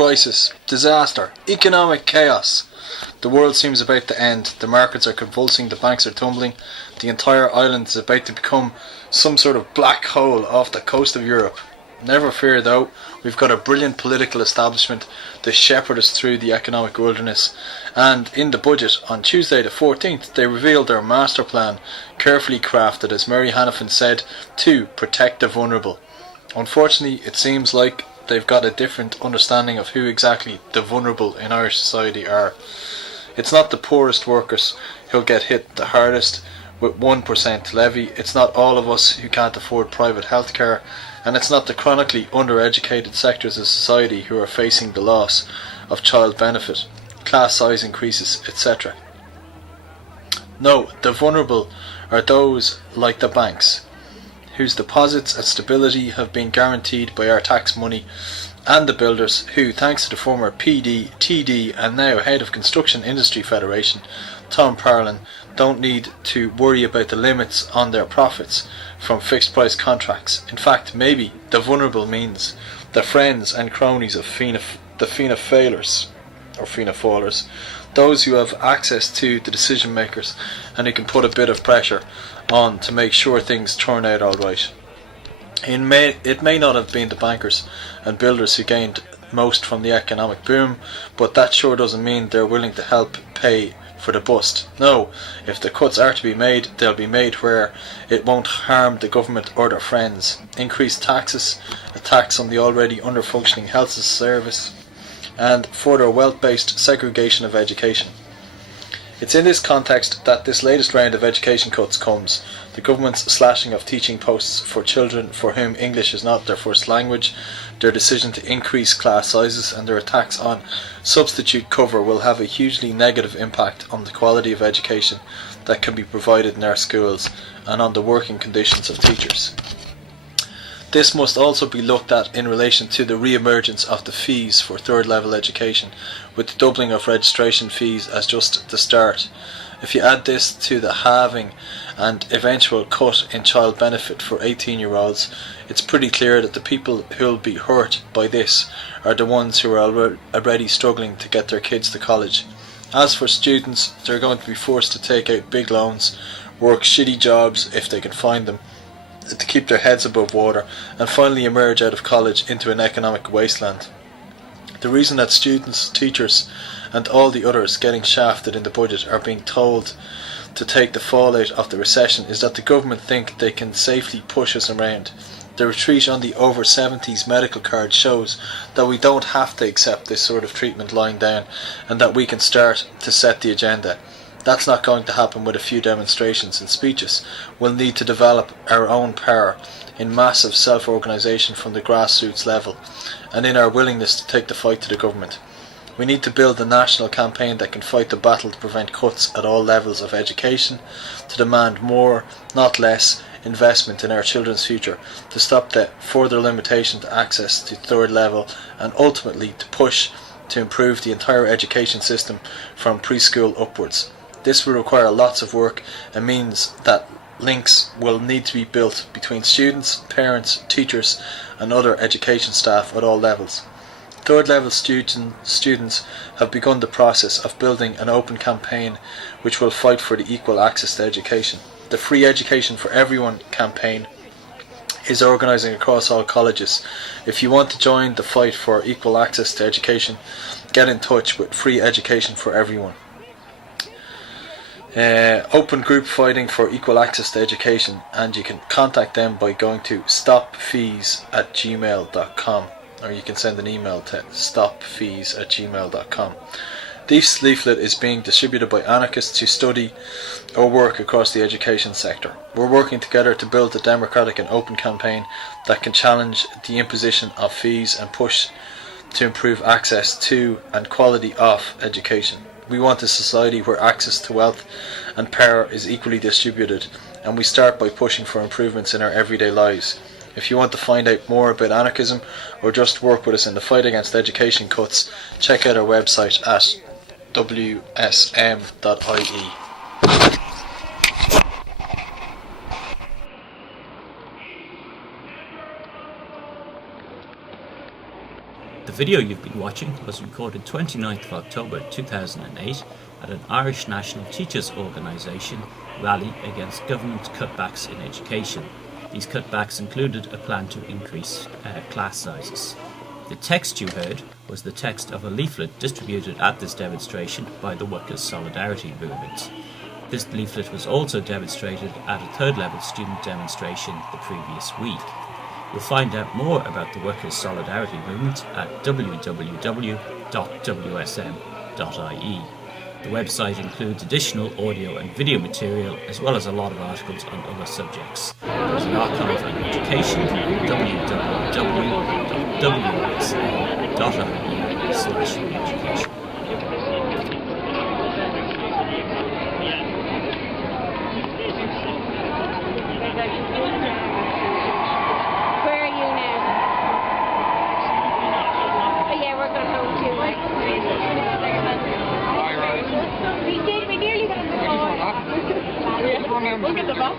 crisis, disaster, economic chaos. The world seems about to end. The markets are convulsing, the banks are tumbling. The entire island is about to become some sort of black hole off the coast of Europe. Never fear though, we've got a brilliant political establishment to shepherd us through the economic wilderness, and in the budget on Tuesday the 14th they revealed their master plan, carefully crafted, as Mary Hannafin said, to protect the vulnerable. Unfortunately, it seems like they've got a different understanding of who exactly the vulnerable in Irish society are. It's not the poorest workers who'll get hit the hardest with 1% levy, it's not all of us who can't afford private healthcare, and it's not the chronically undereducated sectors of society who are facing the loss of child benefit, class size increases, etc. No, the vulnerable are those like the banks, whose deposits and stability have been guaranteed by our tax money, and the builders who, thanks to the former PD, TD and now head of Construction Industry Federation, Tom Parlin, don't need to worry about the limits on their profits from fixed price contracts. In fact, maybe the vulnerable means the friends and cronies of the Fianna Fáilers, those who have access to the decision makers and who can put a bit of pressure on to make sure things turn out alright. It may not have been the bankers and builders who gained most from the economic boom, but that sure doesn't mean they're willing to help pay for the bust. No, if the cuts are to be made, they'll be made where it won't harm the government or their friends. Increased taxes, a tax on the already under-functioning health service, and further wealth-based segregation of education. It's in this context that this latest round of education cuts comes. The government's slashing of teaching posts for children for whom English is not their first language, their decision to increase class sizes, and their attacks on substitute cover will have a hugely negative impact on the quality of education that can be provided in our schools and on the working conditions of teachers. This must also be looked at in relation to the re-emergence of the fees for third level education, with the doubling of registration fees as just the start. If you add this to the halving and eventual cut in child benefit for 18-year-olds, it's pretty clear that the people who'll be hurt by this are the ones who are already struggling to get their kids to college. As for students, they're going to be forced to take out big loans, work shitty jobs if they can find them, to keep their heads above water, and finally emerge out of college into an economic wasteland. The reason that students, teachers and all the others getting shafted in the budget are being told to take the fallout of the recession is that the government think they can safely push us around. The retreat on the over 70s medical card shows that we don't have to accept this sort of treatment lying down, and that we can start to set the agenda. That's not going to happen with a few demonstrations and speeches. We'll need to develop our own power in massive self-organisation from the grassroots level, and in our willingness to take the fight to the government. We need to build a national campaign that can fight the battle to prevent cuts at all levels of education, to demand more, not less, investment in our children's future, to stop the further limitation to access to third level, and ultimately to push to improve the entire education system from preschool upwards. This will require lots of work and means that links will need to be built between students, parents, teachers and other education staff at all levels. Third level students have begun the process of building an open campaign which will fight for the equal access to education. The Free Education for Everyone campaign is organising across all colleges. If you want to join the fight for equal access to education, get in touch with Free Education for Everyone. Open group fighting for equal access to education, and you can contact them by going to stopfees@gmail.com, or you can send an email to stopfees@gmail.com. This leaflet is being distributed by anarchists who study or work across the education sector. We're working together to build a democratic and open campaign that can challenge the imposition of fees and push to improve access to and quality of education. We want a society where access to wealth and power is equally distributed, and we start by pushing for improvements in our everyday lives. If you want to find out more about anarchism or just work with us in the fight against education cuts, check out our website at wsm.ie. The video you've been watching was recorded 29th of October 2008 at an Irish National Teachers Organisation rally against government cutbacks in education. These cutbacks included a plan to increase class sizes. The text you heard was the text of a leaflet distributed at this demonstration by the Workers' Solidarity Movement. This leaflet was also demonstrated at a third level student demonstration the previous week. You'll find out more about the Workers' Solidarity Movement at www.wsm.ie. The website includes additional audio and video material as well as a lot of articles on other subjects. There's an archive on education at www.wsm.ie/education. Where are you now? Oh yeah, we're going home too. We nearly got the car. We'll get the bus.